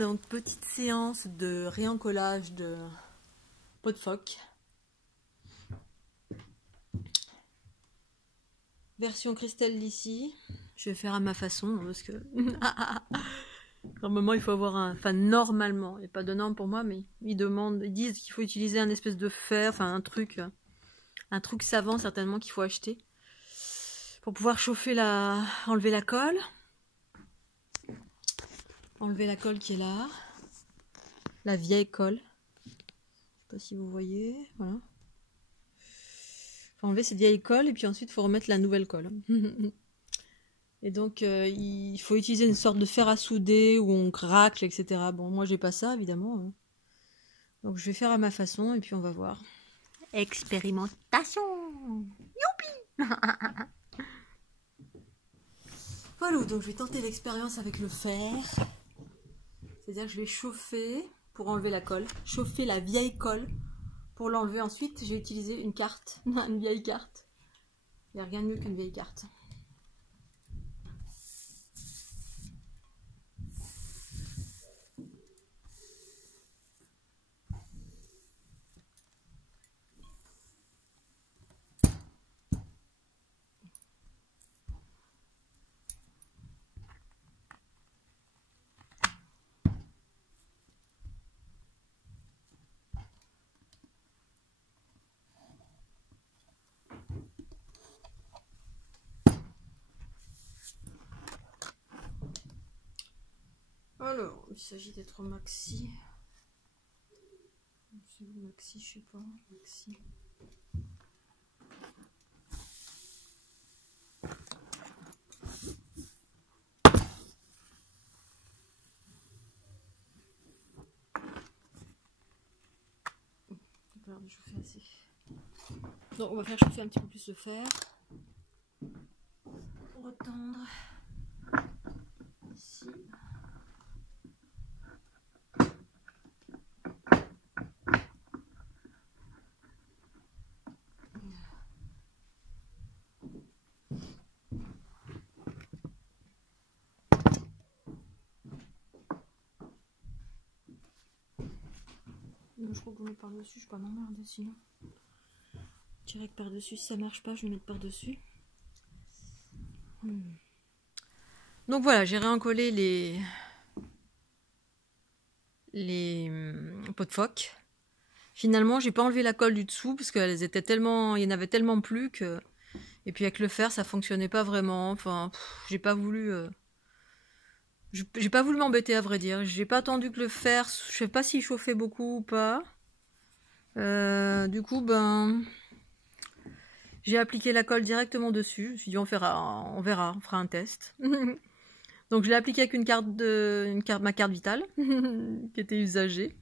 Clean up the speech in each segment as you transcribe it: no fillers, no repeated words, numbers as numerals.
Donc petite séance de réencollage de pot de phoque. Version cristal d'ici. Je vais faire à ma façon parce que normalement il faut avoir un, enfin normalement, il n'y a pas de norme pour moi, mais ils disent qu'il faut utiliser un espèce de fer, enfin un truc savant certainement qu'il faut acheter pour pouvoir chauffer enlever la colle. Enlever la colle qui est là. La vieille colle. Je sais pas si vous voyez. Voilà. Faut enlever cette vieille colle et puis ensuite il faut remettre la nouvelle colle. Et donc il faut utiliser une sorte de fer à souder où on cracle, etc. Bon, moi j'ai pas ça évidemment. Donc je vais faire à ma façon et puis on va voir. Expérimentation. Youpi. Voilà, donc je vais tenter l'expérience avec le fer. C'est-à-dire que je vais chauffer pour enlever la colle. Chauffer la vieille colle pour l'enlever ensuite. J'ai utilisé une carte, une vieille carte. Il n'y a rien de mieux qu'une vieille carte. Alors, il s'agit d'être au maxi. Maxi, je sais pas. Maxi. Alors, je fais assez. Donc, on va faire chauffer un petit peu plus de fer. Retendre. Ici. Je crois qu'on met par-dessus, je vais pas m'emmerder sinon. Direct par-dessus, si ça marche pas, je vais mettre par-dessus. Donc voilà, j'ai réencollé les pots de phoque. Finalement, j'ai pas enlevé la colle du dessous parce qu'elles étaient tellement, il y en avait tellement plus que. Et puis avec le fer, ça fonctionnait pas vraiment. Enfin, j'ai pas voulu. J'ai pas voulu m'embêter à vrai dire. J'ai pas attendu que le fer, je sais pas s'il chauffait beaucoup ou pas. Du coup, ben, j'ai appliqué la colle directement dessus. Je me suis dit on verra, on fera un test. Donc je l'ai appliqué avec ma carte vitale qui était usagée.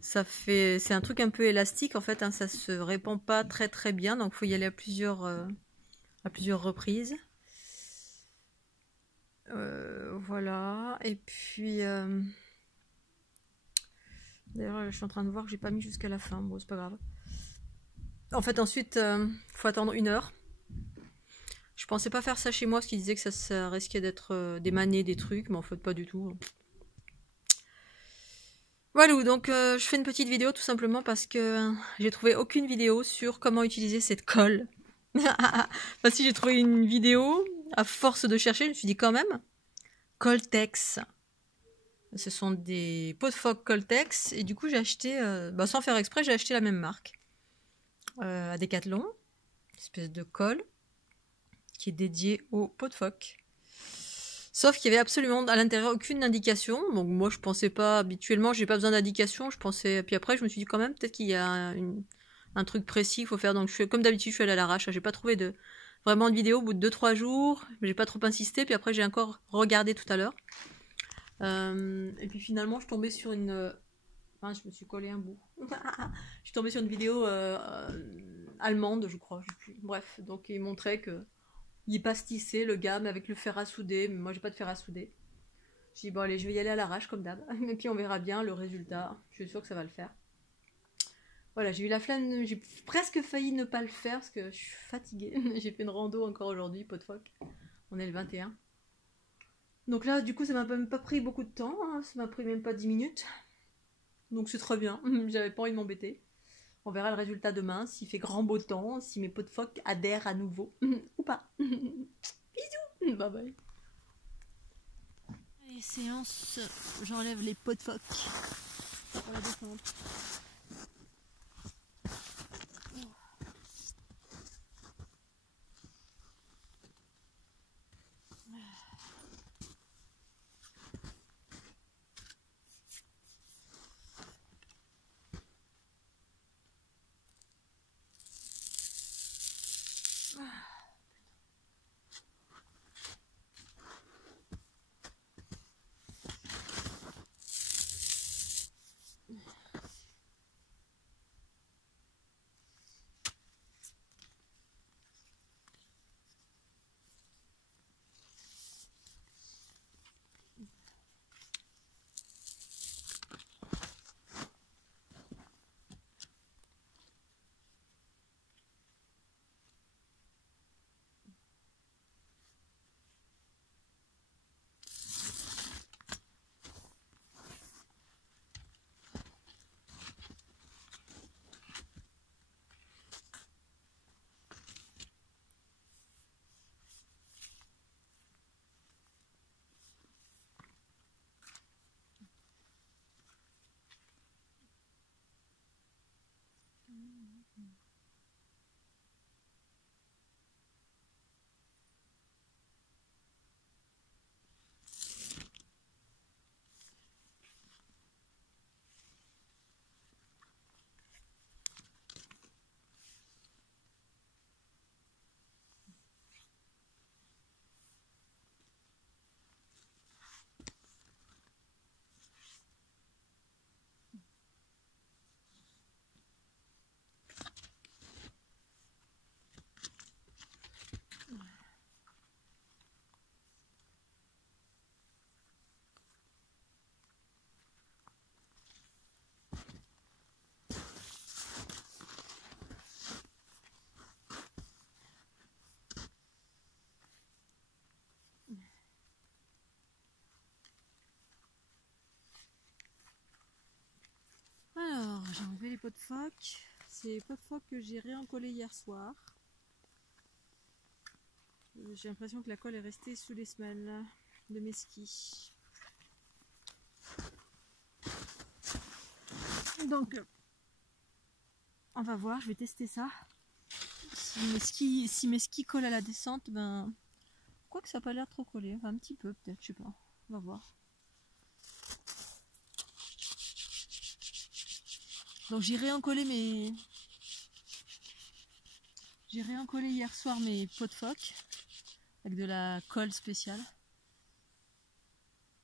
C'est un truc un peu élastique en fait, hein, ça se répand pas très très bien, donc il faut y aller à plusieurs reprises. Voilà, et puis d'ailleurs je suis en train de voir que j'ai pas mis jusqu'à la fin, bon c'est pas grave. En fait ensuite faut attendre 1 heure. Je pensais pas faire ça chez moi parce qu'ils disaient que ça risquait d'être démané des trucs, mais en fait pas du tout. Voilà, donc je fais une petite vidéo tout simplement parce que j'ai trouvé aucune vidéo sur comment utiliser cette colle. Enfin si, j'ai trouvé une vidéo, à force de chercher, je me suis dit quand même, Coltex. Ce sont des pots de phoque Coltex, et du coup j'ai acheté, sans faire exprès, j'ai acheté la même marque. À Decathlon, une espèce de colle qui est dédiée aux pots de phoque. Sauf qu'il y avait absolument à l'intérieur aucune indication. Donc moi je pensais pas, habituellement j'ai pas besoin d'indication. Je pensais, puis après je me suis dit quand même peut-être qu'il y a un truc précis qu'il faut faire. Donc comme d'habitude je suis allée à l'arrache. J'ai pas trouvé vraiment de vidéo au bout de 2-3 jours. J'ai pas trop insisté. Puis après j'ai encore regardé tout à l'heure. Et puis finalement je suis tombée sur une. Enfin, je me suis collé un bout. Je suis tombée sur une vidéo allemande, je crois. Bref, donc il montrait que il pastissait le gars, mais avec le fer à souder. Mais moi, j'ai pas de fer à souder. J'ai dit, bon, allez, je vais y aller à l'arrache, comme d'hab. Et puis, on verra bien le résultat. Je suis sûre que ça va le faire. Voilà, j'ai eu la flemme. J'ai presque failli ne pas le faire parce que je suis fatiguée. J'ai fait une rando encore aujourd'hui, pot de phoque. On est le 21. Donc là, du coup, ça m'a même pas pris beaucoup de temps, hein. Ça m'a pris même pas 10 minutes. Donc c'est très bien, j'avais pas envie de m'embêter. On verra le résultat demain, s'il fait grand beau temps, si mes pots de phoque adhèrent à nouveau, ou pas. Bisous, bye bye. Allez, séance, j'enlève les pots de phoque pour la descente. Alors, j'ai enlevé les pots de phoque. C'est les pots de phoque que j'ai réencollés hier soir. J'ai l'impression que la colle est restée sous les semelles de mes skis. Donc, on va voir, je vais tester ça. Si mes skis collent à la descente, ben... Quoique ça n'a pas l'air trop collé, enfin un petit peu peut-être, je sais pas. On va voir. Donc j'ai réencollé hier soir mes pots de phoque avec de la colle spéciale.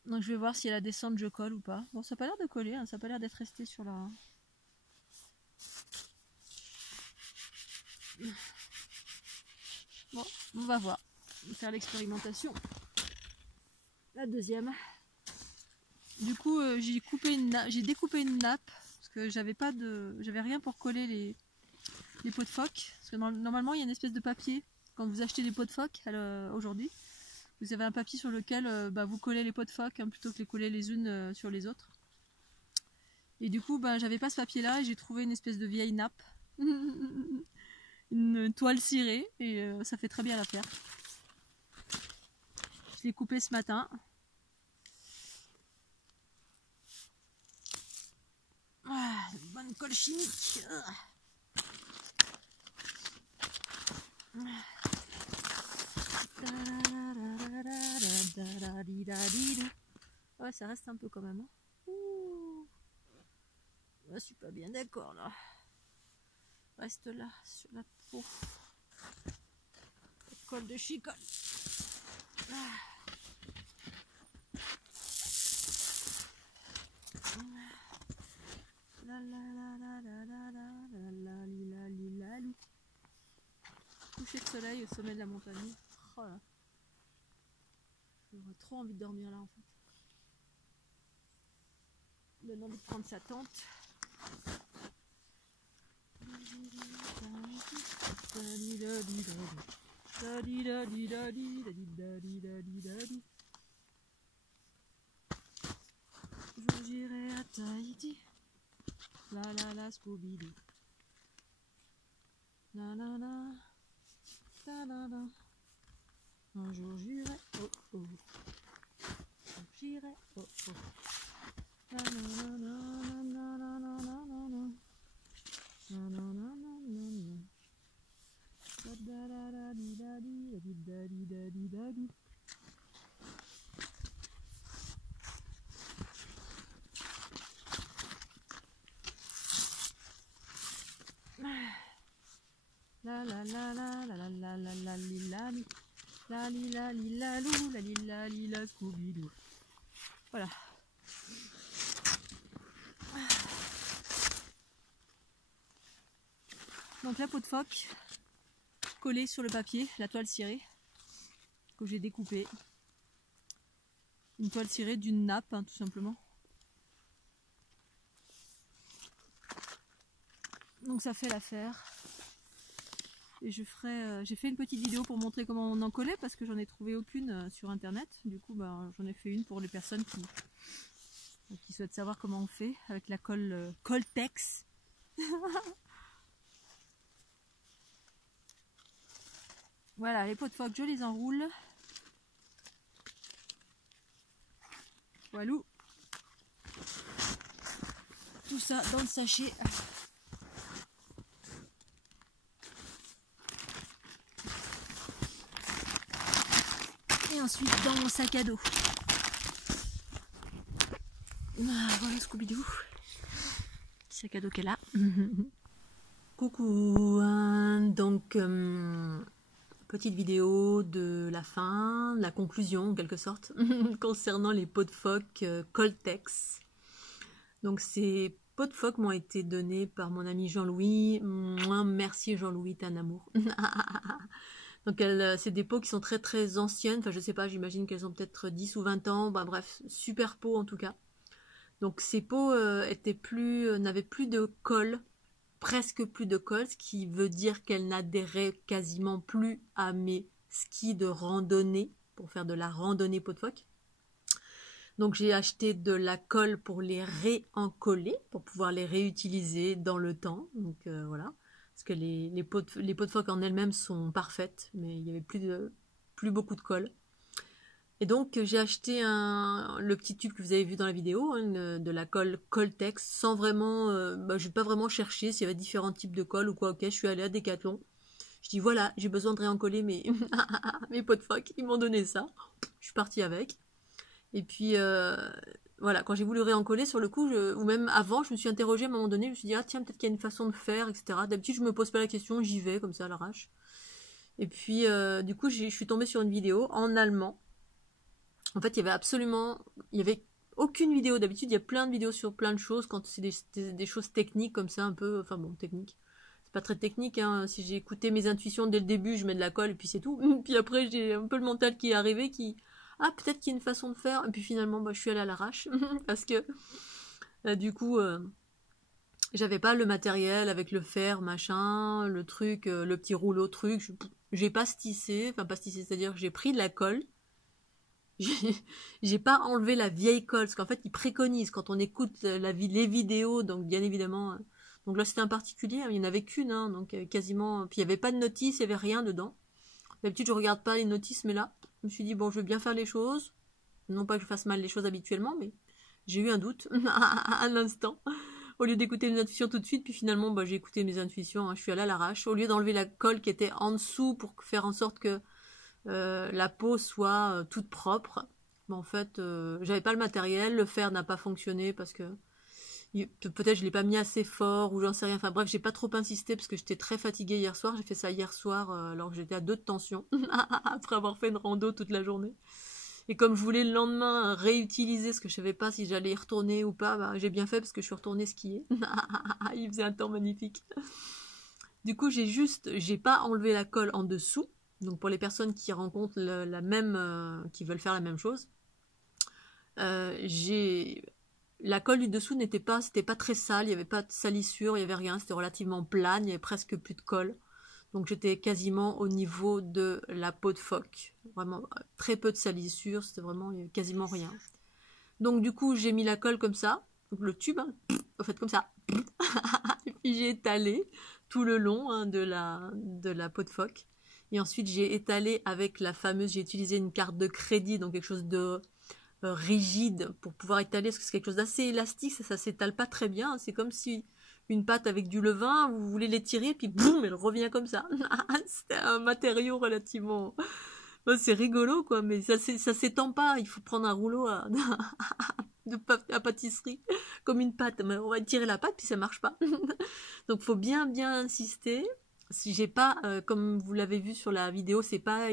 Donc je vais voir si à la descente je colle ou pas. Bon, ça n'a pas l'air de coller, hein, ça n'a pas l'air d'être resté sur la... Bon, on va voir. On va faire l'expérimentation. La deuxième. Du coup, j'ai découpé une nappe parce que j'avais rien pour coller les pots de phoque. Parce que normalement, il y a une espèce de papier quand vous achetez des pots de phoque aujourd'hui. Vous avez un papier sur lequel vous collez les pots de phoque hein, plutôt que les coller les unes sur les autres. Et du coup, j'avais pas ce papier-là et j'ai trouvé une espèce de vieille nappe. Une toile cirée et ça fait très bien l'affaire. Je l'ai coupé ce matin. Ah, une bonne colle chimique. Ouais, ça reste un peu quand même. Hein. Je suis pas bien d'accord là. Reste là sur la peau. Colle de chicole. Coucher de soleil au sommet de la montagne. Oh là. J'aurais trop envie de dormir là en fait. Il donne envie de prendre sa tente. titi. La la la Scooby-Doo. La la la. Ta la la. Un jour j'irai, oh oh. J'irai, oh oh. La la la la la la la la la la. La la la la la la. Da da da da di da di da di da di da di. La la la la la la la la la li la li la li la li la lou la li la Scooby-Doo. Voilà. Donc la peau de phoque collée sur le papier, la toile cirée que j'ai découpée. Une toile cirée d'une nappe, hein, tout simplement. Donc ça fait l'affaire. Et j'ai fait une petite vidéo pour montrer comment on en collait parce que j'en ai trouvé aucune sur internet. Du coup, j'en ai fait une pour les personnes qui souhaitent savoir comment on fait avec la colle Coltex. Voilà, les peaux de phoque, je les enroule. Voilà. Tout ça dans le sachet. Et ensuite dans mon sac à dos. Voilà Scooby-Doo. Sac à dos qu'elle a. Coucou, donc petite vidéo de la fin, la conclusion en quelque sorte, concernant les peaux de phoque Coltex. Donc ces peaux de phoque m'ont été données par mon ami Jean-Louis. Merci Jean-Louis, t'es un amour. Donc c'est des peaux qui sont très très anciennes, enfin je sais pas, j'imagine qu'elles ont peut-être 10 ou 20 ans, bref, super peau en tout cas. Donc ces peaux n'avaient plus de colle, presque plus de colle, ce qui veut dire qu'elles n'adhéraient quasiment plus à mes skis de randonnée, pour faire de la randonnée peau de phoque. Donc j'ai acheté de la colle pour les réencoller, pour pouvoir les réutiliser dans le temps, donc voilà. Parce que les peaux de phoque en elles-mêmes sont parfaites, mais il n'y avait plus beaucoup de colle. Et donc j'ai acheté le petit tube que vous avez vu dans la vidéo, hein, de la colle Coltex, sans vraiment, je n'ai pas vraiment cherché s'il y avait différents types de colle ou quoi. Ok, je suis allée à Decathlon. Je dis voilà, j'ai besoin de réencoller mes peaux de phoque. Ils m'ont donné ça. Je suis partie avec. Et puis voilà, quand j'ai voulu réencoller sur le coup, ou même avant, je me suis interrogée à un moment donné, je me suis dit, ah tiens, peut-être qu'il y a une façon de faire, etc. D'habitude, je me pose pas la question, j'y vais comme ça à l'arrache. Et puis, du coup, je suis tombée sur une vidéo en allemand. En fait, il y avait aucune vidéo. D'habitude, il y a plein de vidéos sur plein de choses, quand c'est des choses techniques comme ça, un peu, enfin bon, technique. C'est pas très technique, hein. Si j'ai écouté mes intuitions dès le début, je mets de la colle et puis c'est tout. Puis après, j'ai un peu le mental qui est arrivé, ah, peut-être qu'il y a une façon de faire, et puis finalement, je suis allée à l'arrache, parce que, du coup, j'avais pas le matériel avec le fer, machin, le truc, le petit rouleau truc, j'ai pastissé, c'est-à-dire que j'ai pris de la colle, j'ai pas enlevé la vieille colle, parce qu'en fait, ils préconisent, quand on écoute les vidéos, donc bien évidemment, donc là c'était un particulier, il n'y en avait qu'une, hein, donc quasiment, puis il n'y avait pas de notice, il n'y avait rien dedans. D'habitude, je regarde pas les notices, mais là, je me suis dit, bon, je veux bien faire les choses. Non pas que je fasse mal les choses habituellement, mais j'ai eu un doute à l'instant. Au lieu d'écouter mes intuitions tout de suite, puis finalement, j'ai écouté mes intuitions, hein, je suis allée à l'arrache. Au lieu d'enlever la colle qui était en dessous pour faire en sorte que la peau soit toute propre, en fait, j'avais pas le matériel, le fer n'a pas fonctionné parce que peut-être je l'ai pas mis assez fort ou j'en sais rien. Enfin bref, j'ai pas trop insisté parce que j'étais très fatiguée hier soir. J'ai fait ça hier soir alors que j'étais à 2 de tension après avoir fait une rando toute la journée. Et comme je voulais le lendemain réutiliser, parce que je savais pas si j'allais y retourner ou pas, j'ai bien fait parce que je suis retournée skier. Il faisait un temps magnifique. Du coup, j'ai pas enlevé la colle en dessous. Donc pour les personnes qui rencontrent qui veulent faire la même chose, la colle du dessous c'était pas très sale, il n'y avait pas de salissure, il n'y avait rien, c'était relativement plane, il n'y avait presque plus de colle. Donc j'étais quasiment au niveau de la peau de phoque. Vraiment très peu de salissure, c'était vraiment quasiment rien. Donc du coup j'ai mis la colle comme ça, donc le tube, hein, en fait comme ça. Et puis j'ai étalé tout le long hein, de la peau de phoque. Et ensuite j'ai étalé avec la fameuse, j'ai utilisé une carte de crédit, donc quelque chose de rigide pour pouvoir étaler, parce que c'est quelque chose d'assez élastique, ça s'étale pas très bien. C'est comme si une pâte avec du levain, vous voulez l'étirer, puis boum, elle revient comme ça. C'est un matériau relativement... C'est rigolo, quoi, mais ça s'étend pas. Il faut prendre un rouleau à pâtisserie, comme une pâte. Mais on va tirer la pâte, puis ça marche pas. Donc, faut bien insister. Si j'ai pas, comme vous l'avez vu sur la vidéo, c'est pas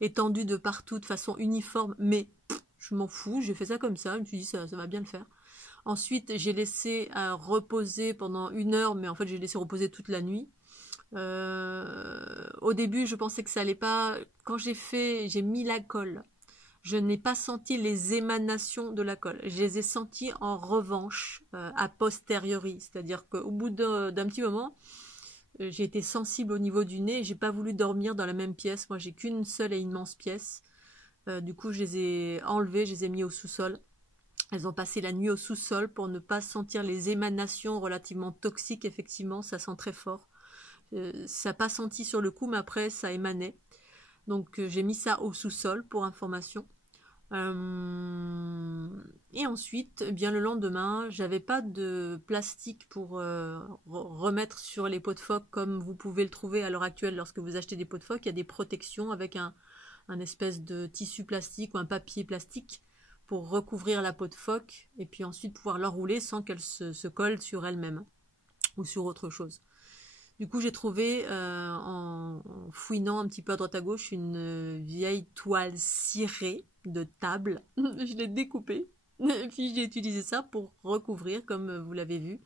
étendu de partout de façon uniforme, mais je m'en fous. J'ai fait ça comme ça. Je me suis dit, ça va bien le faire. Ensuite, j'ai laissé reposer pendant 1 heure, mais en fait, j'ai laissé reposer toute la nuit. Au début, je pensais que ça allait pas. Quand j'ai mis la colle, je n'ai pas senti les émanations de la colle. Je les ai senties en revanche a posteriori, c'est-à-dire qu'au bout d'un petit moment, j'ai été sensible au niveau du nez. J'ai pas voulu dormir dans la même pièce. Moi, j'ai qu'une seule et immense pièce. Du coup, je les ai enlevées, je les ai mis au sous-sol. Elles ont passé la nuit au sous-sol pour ne pas sentir les émanations relativement toxiques. Effectivement, ça sent très fort. Ça n'a pas senti sur le coup, mais après, ça émanait. Donc, j'ai mis ça au sous-sol pour information. Et ensuite, eh bien le lendemain, j'avais pas de plastique pour remettre sur les pots de phoque comme vous pouvez le trouver à l'heure actuelle lorsque vous achetez des pots de phoque. Il y a des protections avec un espèce de tissu plastique ou un papier plastique pour recouvrir la peau de phoque et puis ensuite pouvoir l'enrouler sans qu'elle se colle sur elle-même ou sur autre chose. Du coup, j'ai trouvé, en fouinant un petit peu à droite à gauche, une vieille toile cirée de table. Je l'ai découpée, et puis j'ai utilisé ça pour recouvrir, comme vous l'avez vu.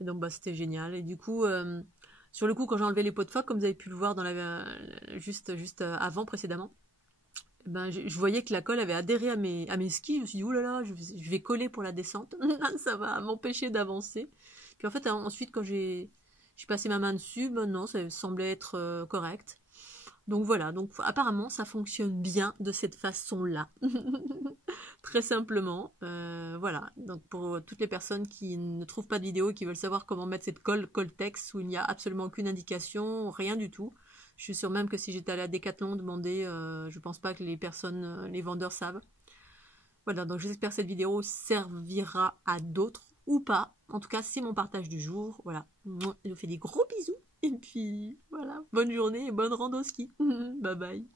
Et donc, c'était génial. Et du coup, sur le coup, quand j'ai enlevé les pots de phoque, comme vous avez pu le voir dans juste avant, précédemment, je voyais que la colle avait adhéré à mes skis. Je me suis dit, oulala, je vais coller pour la descente. Ça va m'empêcher d'avancer. Puis en fait, ensuite, quand j'ai passé ma main dessus, non, ça semblait être correct. Donc voilà, donc apparemment ça fonctionne bien de cette façon-là. Très simplement, voilà. Donc pour toutes les personnes qui ne trouvent pas de vidéo et qui veulent savoir comment mettre cette colle Coltex où il n'y a absolument aucune indication, rien du tout. Je suis sûre même que si j'étais allée à Decathlon demander, je pense pas que les vendeurs savent. Voilà, donc j'espère que cette vidéo servira à d'autres ou pas. En tout cas, c'est mon partage du jour. Voilà, je vous fais des gros bisous. Et puis, voilà, bonne journée et bonne rando ski. Bye bye.